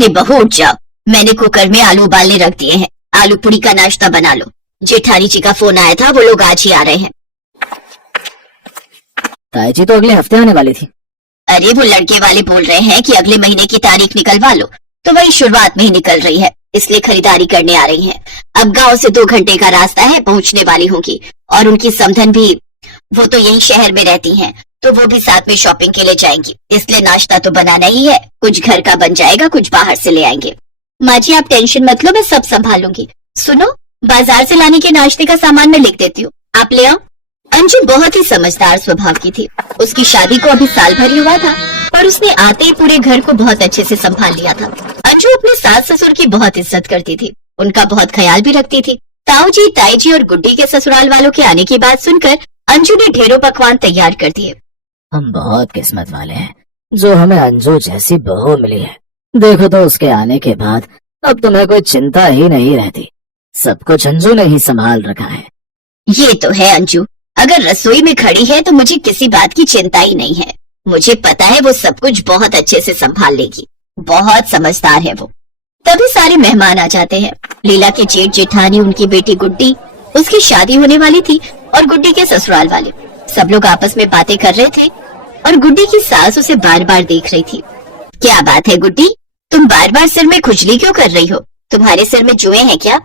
अरे बहू उठ जाओ, मैंने कुकर में आलू उबालने रख दिए हैं, आलू पूरी का नाश्ता बना लो। जेठानी जी का फोन आया था, वो लोग आज ही आ रहे हैं। ताई जी तो अगले हफ्ते आने वाली थी। अरे वो लड़के वाले बोल रहे हैं कि अगले महीने की तारीख निकलवा लो, तो वही शुरुआत में ही निकल रही है, इसलिए खरीदारी करने आ रही हैं। अब गांव से 2 घंटे का रास्ता है, पहुंचने वाली होंगी। और उनकी समधन भी, वो तो यही शहर में रहती हैं, तो वो भी साथ में शॉपिंग के लिए जाएंगी, इसलिए नाश्ता तो बनाना ही है। कुछ घर का बन जाएगा, कुछ बाहर से ले आएंगे। माँ जी आप टेंशन मत लो, मैं सब संभालूंगी। सुनो, बाजार से लाने के नाश्ते का सामान मैं लिख देती हूँ, आप ले आओ। अंजू बहुत ही समझदार स्वभाव की थी। उसकी शादी को अभी साल भर ही हुआ था, पर उसने आते ही पूरे घर को बहुत अच्छे से संभाल लिया था। अंजू अपने सास ससुर की बहुत इज्जत करती थी, उनका बहुत ख्याल भी रखती थी। ताऊ जी, ताई जी और गुड्डी के ससुराल वालों के आने की बात सुनकर अंजू ने ढेरों पकवान तैयार कर दिए। हम बहुत किस्मत वाले हैं जो हमें अंजू जैसी बहू मिली है। देखो तो उसके आने के बाद अब तुम्हें कोई चिंता ही नहीं रहती, सब कुछ अंजू ने ही संभाल रखा है। ये तो है अंजू, अगर रसोई में खड़ी है तो मुझे किसी बात की चिंता ही नहीं है। मुझे पता है वो सब कुछ बहुत अच्छे से संभाल लेगी, बहुत समझदार है वो। तभी सारे मेहमान आ जाते हैं। लीला के जेठ जेठानी, उनकी बेटी गुड्डी, उसकी शादी होने वाली थी, और गुड्डी के ससुराल वाले सब लोग आपस में बातें कर रहे थे। और गुड्डी की सास उसे बार बार देख रही थी। क्या बात है गुड्डी, तुम बार बार सिर में खुजली क्यों कर रही हो? तुम्हारे सिर में जुएं हैं क्या?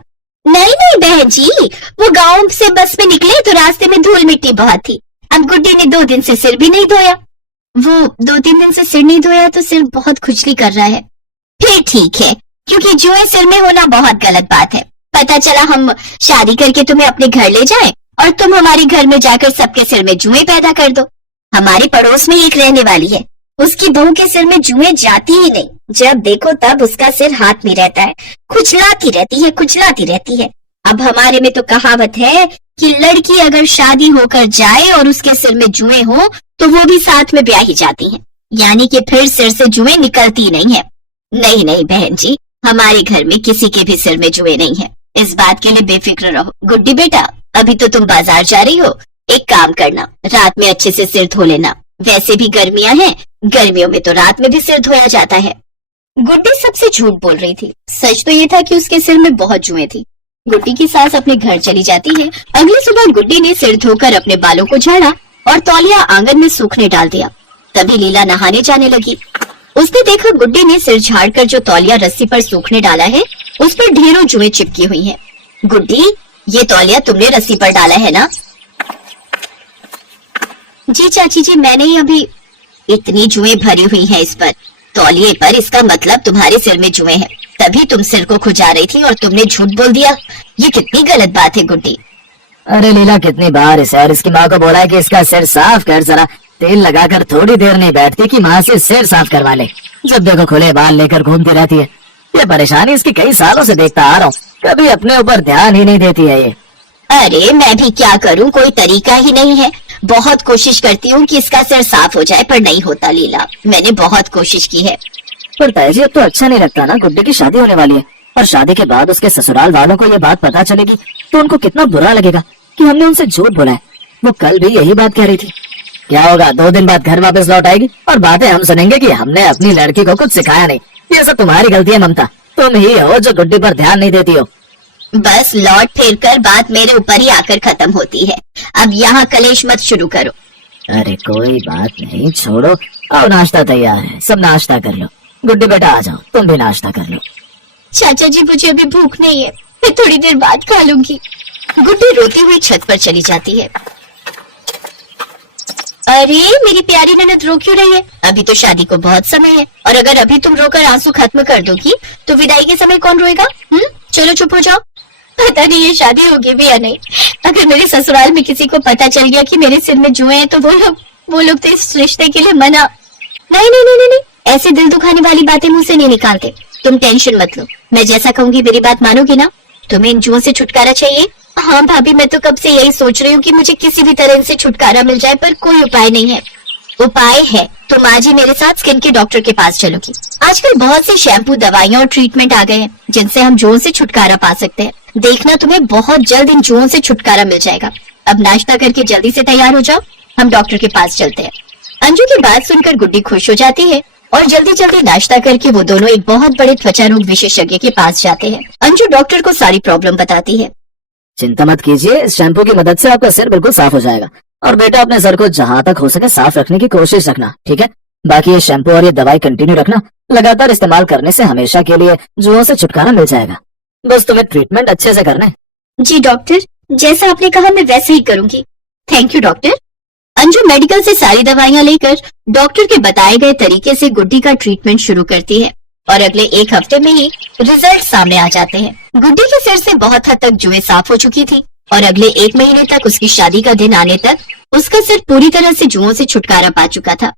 नहीं नहीं बहन जी, वो गांव से बस में निकले तो रास्ते में धूल मिट्टी बहुत थी। अब गुड्डी ने 2 दिन से सिर भी नहीं धोया। वो 2-3 दिन से सिर नहीं धोया तो सिर बहुत खुजली कर रहा है। फिर ठीक है, क्योंकि जुएं सिर में होना बहुत गलत बात है। पता चला हम शादी करके तुम्हें अपने घर ले जाएं और तुम हमारे घर में जाकर सबके सिर में जुएं पैदा कर दो। हमारे पड़ोस में एक रहने वाली है, उसकी बहू के सिर में जुएं जाती ही नहीं। जब देखो तब उसका सिर हाथ में रहता है, खुजलाती रहती है। अब हमारे में तो कहावत है कि लड़की अगर शादी होकर जाए और उसके सिर में जुएं हो तो वो भी साथ में ब्याही जाती हैं, यानी कि फिर सिर से जुएं निकलती नहीं है। नहीं नहीं बहन जी, हमारे घर में किसी के भी सिर में जुएं नहीं है, इस बात के लिए बेफिक्र रहो। गुड्डी बेटा, अभी तो तुम बाजार जा रही हो, एक काम करना, रात में अच्छे से सिर धो लेना। वैसे भी गर्मियां हैं, गर्मियों में तो रात में भी सिर धोया जाता है। गुड्डी सबसे झूठ बोल रही थी। सच तो ये था कि उसके सिर में बहुत जुएं थी। गुड्डी की सास अपने घर चली जाती है। अगली सुबह गुड्डी ने सिर धोकर अपने बालों को झाड़ा और तौलिया आंगन में सूखने डाल दिया। तभी लीला नहाने जाने लगी। उसने देखा गुड्डी ने सिर झाड़कर जो तौलिया रस्सी पर सूखने डाला है उस पर ढेरों जुएं चिपकी हुई हैं। गुड्डी, ये तौलिया तुमने रस्सी पर डाला है ना? जी चाची जी, मैंने ही अभी। इतनी जुएं भरी हुई हैं इस पर, तौलिए पर, इसका मतलब तुम्हारे सिर में जुएं हैं, तभी तुम सिर को खुजा रही थी और तुमने झूठ बोल दिया। ये कितनी गलत बात है गुड्डी। अरे लीला, कितनी बार इसे और इसकी माँ को बोला है कि इसका सिर साफ कर, जरा तेल लगाकर थोड़ी देर नहीं बैठती कि माँ से सिर साफ करवा ले। जब देखो खुले बाल लेकर घूमती रहती है। ये परेशानी इसकी कई सालों से देखता आ रहा हूँ, कभी अपने ऊपर ध्यान ही नहीं देती है ये। अरे मैं भी क्या करूं, कोई तरीका ही नहीं है। बहुत कोशिश करती हूँ कि इसका सिर साफ हो जाए, पर नहीं होता लीला, मैंने बहुत कोशिश की है। पर ताई जी, अब तो अच्छा नहीं लगता ना, गुड्डी की शादी होने वाली है और शादी के बाद उसके ससुराल वालों को ये बात पता चलेगी तो उनको कितना बुरा लगेगा कि हमने उनसे झूठ बोला है। वो कल भी यही बात कह रही थी। क्या होगा, 2 दिन बाद घर वापस लौट आएगी और बातें हम सुनेंगे कि हमने अपनी लड़की को कुछ सिखाया नहीं। ये सब तुम्हारी गलती है ममता, तुम ही हो जो गुड्डी पर ध्यान नहीं देती हो। बस लौट फिर कर बात मेरे ऊपर ही आकर खत्म होती है। अब यहाँ कलेश मत शुरू करो। अरे कोई बात नहीं, छोड़ो, अब नाश्ता तैयार है, सब नाश्ता कर लो। गुड्डी बेटा आ जाओ, तुम भी नाश्ता कर लो। चाचा जी, मुझे अभी भूख नहीं है, मैं थोड़ी देर बाद खा लूंगी। गुड्डी रोती हुई छत पर चली जाती है। अरे मेरी प्यारी ननद रो क्यों रही है? अभी तो शादी को बहुत समय है, और अगर अभी तुम रोकर आंसू खत्म कर दोगी तो विदाई के समय कौन रोएगा? चलो चुप हो जाओ। पता नहीं ये शादी होगी भी या नहीं। अगर मेरे ससुराल में किसी को पता चल गया कि मेरे सिर में जुएं हैं तो वो लोग तो इस रिश्ते के लिए मना। नहीं नहीं नहीं नहीं, ऐसे दिल दुखाने वाली बातें मुंह से नहीं निकालते। तुम टेंशन मत लो, मैं जैसा कहूंगी मेरी बात मानोगी ना? तुम्हें इन जुओं से छुटकारा चाहिए? हाँ भाभी, मैं तो कब से यही सोच रही हूँ कि मुझे किसी भी तरह इनसे छुटकारा मिल जाए, पर कोई उपाय नहीं है। उपाय है, तुम आज ही मेरे साथ स्किन के डॉक्टर के पास चलोगी। आजकल बहुत से शैम्पू, दवाइयाँ और ट्रीटमेंट आ गए हैं जिनसे हम जुओं से छुटकारा पा सकते हैं। देखना, तुम्हें बहुत जल्द इन जुओं से छुटकारा मिल जाएगा। अब नाश्ता करके जल्दी से तैयार हो जाओ, हम डॉक्टर के पास चलते हैं। अंजू की बात सुनकर गुड्डी खुश हो जाती है और जल्दी जल्दी नाश्ता करके वो दोनों एक बहुत बड़े त्वचा रोग विशेषज्ञ के पास जाते हैं। अंजू डॉक्टर को सारी प्रॉब्लम बताती है। चिंता मत कीजिए, इस शैम्पू की मदद से आपका सिर बिल्कुल साफ हो जाएगा। और बेटा अपने सर को जहाँ तक हो सके साफ रखने की कोशिश रखना, ठीक है? बाकी ये शैम्पू और ये दवाई कंटिन्यू रखना। लगातार इस्तेमाल करने से हमेशा के लिए जुओं से छुटकारा मिल जाएगा। बस तुम्हें ट्रीटमेंट अच्छे से करना है। जी डॉक्टर, जैसा आपने कहा मैं वैसे ही करूंगी। Thank you doctor. Anju medical से सारी दवाइयां लेकर डॉक्टर के बताए गए तरीके से गुड्डी का ट्रीटमेंट शुरू करती है और अगले एक हफ्ते में ही रिजल्ट सामने आ जाते हैं। गुड्डी के सिर से बहुत हद तक जुएं साफ हो चुकी थी और अगले एक महीने तक उसकी शादी का दिन आने तक उसका सिर पूरी तरह से जुओं से छुटकारा पा चुका था।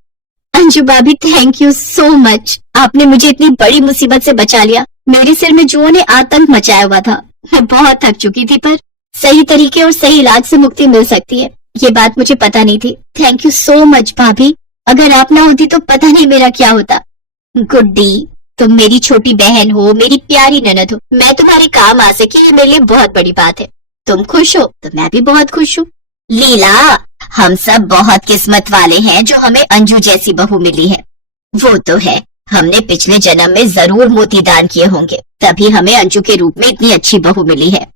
अंजू भाभी, थैंक यू सो मच। आपने मुझे इतनी बड़ी मुसीबत से बचा लिया। मेरे सिर में जुओं ने आतंक मचाया हुआ था। मैं बहुत थक चुकी थी, पर सही तरीके और सही इलाज से मुक्ति मिल सकती है, ये बात मुझे पता नहीं थी। थैंक यू सो मच भाभी। अगर आप ना होती तो पता नहीं मेरा क्या होता। गुड्डी, तुम मेरी छोटी बहन हो, मेरी प्यारी ननद हो। मैं तुम्हारे काम आ सकी, ये मेरे लिए बहुत बड़ी बात है। तुम खुश हो तो मैं भी बहुत खुश हूँ। लीला, हम सब बहुत किस्मत वाले हैं जो हमें अंजू जैसी बहू मिली है। वो तो है, हमने पिछले जन्म में जरूर मोती दान किए होंगे, तभी हमें अंजू के रूप में इतनी अच्छी बहू मिली है।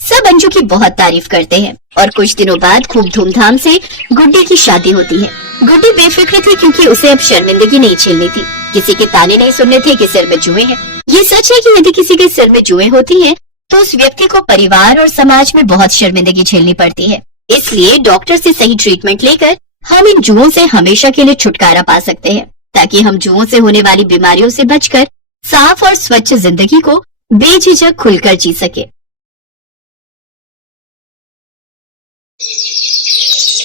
सब अंजू की बहुत तारीफ करते हैं और कुछ दिनों बाद खूब धूमधाम से गुड्डी की शादी होती है। गुड्डी बेफिक्र थी क्योंकि उसे अब शर्मिंदगी नहीं झेलनी थी, किसी के ताने नहीं सुनने थे कि सिर में जुएं हैं। ये सच है कि यदि किसी के सिर में जुएं होती हैं, तो उस व्यक्ति को परिवार और समाज में बहुत शर्मिंदगी झेलनी पड़ती है। इसलिए डॉक्टर से सही ट्रीटमेंट लेकर हम इन जुओं से हमेशा के लिए छुटकारा पा सकते हैं, ताकि हम जुओं से होने वाली बीमारियों से बचकर साफ और स्वच्छ जिंदगी को बेझिझक खुलकर जी सके।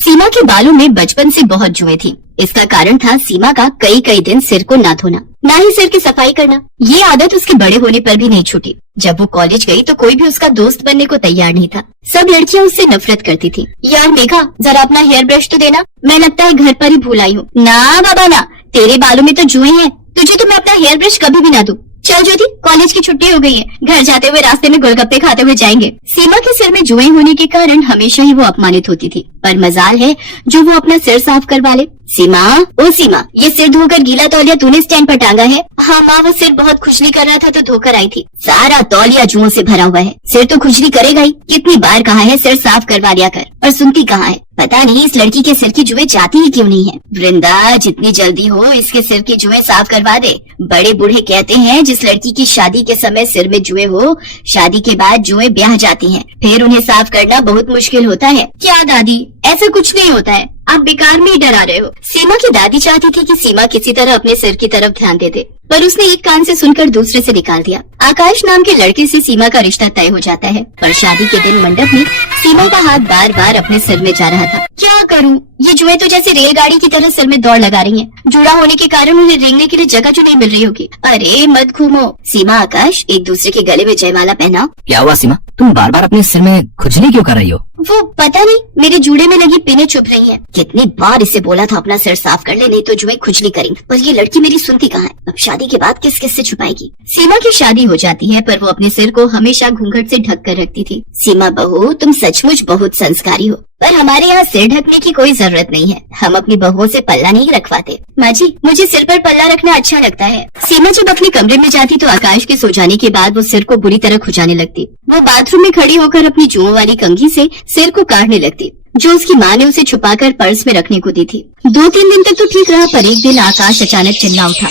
सीमा के बालों में बचपन से बहुत जुएं थी। इसका कारण था सीमा का कई दिन सिर को ना धोना, ना ही सिर की सफाई करना। ये आदत उसके बड़े होने पर भी नहीं छूटी। जब वो कॉलेज गई तो कोई भी उसका दोस्त बनने को तैयार नहीं था। सब लड़कियां उससे नफरत करती थी। यार मेघा, जरा अपना हेयर ब्रश तो देना, मैं लगता है घर पर ही भूल आई हूँ। ना बाबा ना, तेरे बालों में तो जुएं हैं, तुझे तो मैं अपना हेयर ब्रश कभी भी ना दूं। चल ज्योति, कॉलेज की छुट्टी हो गई है, घर जाते हुए रास्ते में गोलगप्पे खाते हुए जाएंगे। सीमा के सिर में जुएं होने के कारण हमेशा ही वो अपमानित होती थी, पर मजाल है जो वो अपना सिर साफ करवा ले। सीमा, ओ सीमा, ये सिर धोकर गीला तौलिया तूने स्टैंड पर टांगा है? हाँ माँ, वो सिर बहुत खुजली कर रहा था तो धोकर आई थी। सारा तौलिया जुओं से भरा हुआ है, सिर तो खुजली करेगा ही। कितनी बार कहा है सिर साफ करवा लिया कर, और सुनती कहाँ है। पता नहीं इस लड़की के सिर की जुएं जाती ही क्यों नहीं है। वृंदा, जितनी जल्दी हो इसके सिर की जुएं साफ करवा दे। बड़े बूढ़े कहते हैं जिस लड़की की शादी के समय सिर में जुएं हो, शादी के बाद जुएं ब्याह जाती हैं, फिर उन्हें साफ करना बहुत मुश्किल होता है। क्या दादी, ऐसा कुछ नहीं होता है, आप बेकार में ही डरा रहे हो। सीमा की दादी चाहती थी कि सीमा किसी तरह अपने सिर की तरफ ध्यान दे दे, पर उसने एक कान से सुनकर दूसरे से निकाल दिया। आकाश नाम के लड़के से सीमा का रिश्ता तय हो जाता है, पर शादी के दिन मंडप में सीमा का हाथ बार बार अपने सिर में जा रहा था। क्या करूं, ये जुएं तो जैसे रेलगाड़ी की तरह सिर में दौड़ लगा रही हैं। जुड़ा होने के कारण उन्हें रेंगने के लिए जगह जो नहीं मिल रही होगी। अरे मत घूमो। सीमा, आकाश, एक दूसरे के गले में जयमाला पहनाओ। क्या हुआ सीमा, तुम बार बार अपने सिर में खुजली क्यों कर रही हो? वो पता नहीं, मेरे जूड़े में लगी पिनें चुभ रही हैं। कितनी बार इसे बोला था अपना सिर साफ कर ले, नहीं तो जुएं खुजली करेंगी, पर ये लड़की मेरी सुनती कहाँ है। अब शादी के बाद किस किस से छुपाएगी। सीमा की शादी हो जाती है, पर वो अपने सिर को हमेशा घूंघट से ढक कर रखती थी। सीमा बहू, तुम सचमुच बहुत संस्कारी हो, पर हमारे यहाँ सिर ढकने की कोई जरूरत नहीं है। हम अपनी बहुओं से पल्ला नहीं रखवाते। माँ जी, मुझे सिर पर पल्ला रखना अच्छा लगता है। सीमा जब अपने कमरे में जाती तो आकाश के सो जाने के बाद वो सिर को बुरी तरह खुजाने लगती। वो बाथरूम में खड़ी होकर अपनी जुओं वाली कंघी से सिर को काटने लगती, जो उसकी माँ ने उसे छुपाकर पर्स में रखने को दी थी। 2-3 दिन तक तो ठीक रहा, पर एक दिन आकाश अचानक चिल्ला उठा।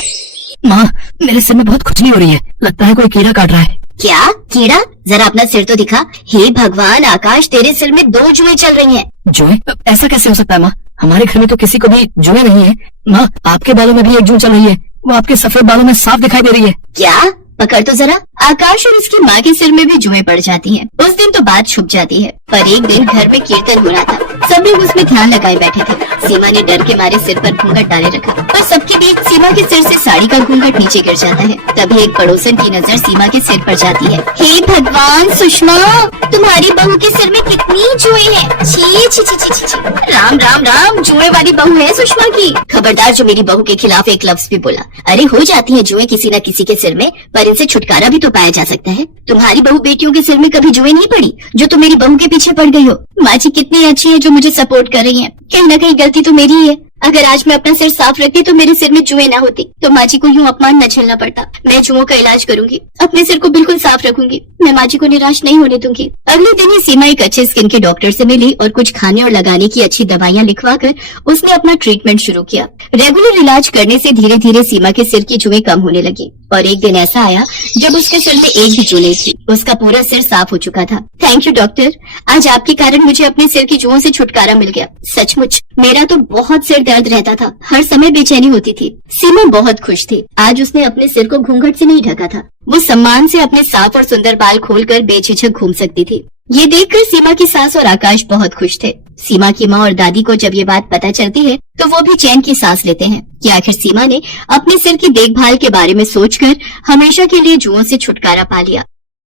माँ, मेरे सिर में बहुत खुजली हो रही है, लगता है कोई कीड़ा काट रहा है। क्या कीड़ा? जरा अपना सिर तो दिखा। हे भगवान आकाश, तेरे सिर में 2 जुएं चल रही हैं। जुएं? ऐसा कैसे हो सकता है माँ? हमारे घर में तो किसी को भी जुएं नहीं है। माँ, आपके बालों में भी एक जूं चल रही है, वो आपके सफेद बालों में साफ दिखाई दे रही है। क्या? पकड़ तो जरा। आकाश और उसकी माँ के सिर में भी जुएं पड़ जाती हैं। उस दिन तो बात छुप जाती है, पर एक दिन घर में कीर्तन हो रहा था। सब लोग उसमें ध्यान लगाए बैठे थे। सीमा ने डर के मारे सिर पर घूंघट डाले रखा, पर सबके बीच सीमा के सिर से साड़ी का घूंघट नीचे गिर जाता है। तभी एक पड़ोसन की नजर सीमा के सिर पर जाती है। हे भगवान सुषमा, तुम्हारी बहू के सिर में कितनी जुएं हैं। छी छी छी छी छी। राम राम राम, जुएं वाली बहू है सुषमा की। खबरदार जो मेरी बहू के खिलाफ एक लफ्ज भी बोला। अरे हो जाती है जुएं किसी न किसी के सिर में, पर इनसे छुटकारा भी तो पाया जा सकता है। तुम्हारी बहू बेटियों के सिर में कभी जुएं नहीं पड़ी जो तुम मेरी बहू के पीछे पड़ गई हो। माँ जी कितनी अच्छी है जो मुझे सपोर्ट कर रही है। कहीं न कहीं गलती तो मेरी ही है। अगर आज मैं अपना सिर साफ रखती तो मेरे सिर में जुएं ना होती, तो माँ जी को यूं अपमान न झेलना पड़ता। मैं जुओं का इलाज करूंगी, अपने सिर को बिल्कुल साफ रखूंगी। मैं माँ जी को निराश नहीं होने दूंगी। अगले दिन ही सीमा एक अच्छे स्किन के डॉक्टर से मिली और कुछ खाने और लगाने की अच्छी दवाइयां लिखवाकर उसने अपना ट्रीटमेंट शुरू किया। रेगुलर इलाज करने से धीरे धीरे सीमा के सिर की जुएं कम होने लगी और एक दिन ऐसा आया जब उसके सिर में एक भी जू नहीं थी। उसका पूरा सिर साफ हो चुका था। थैंक यू डॉक्टर, आज आपके कारण मुझे अपने सिर की जुओं से छुटकारा मिल गया। सचमुच मेरा तो बहुत सिर दर्द रहता था, हर समय बेचैनी होती थी। सीमा बहुत खुश थी। आज उसने अपने सिर को घूंघट से नहीं ढका था। वो सम्मान से अपने साफ और सुंदर बाल खोलकर बेझिझक घूम सकती थी। ये देखकर सीमा की सास और आकाश बहुत खुश थे। सीमा की माँ और दादी को जब ये बात पता चलती है तो वो भी चैन की सांस लेते हैं कि आखिर सीमा ने अपने सिर की देखभाल के बारे में सोचकर हमेशा के लिए जुओं से छुटकारा पा लिया।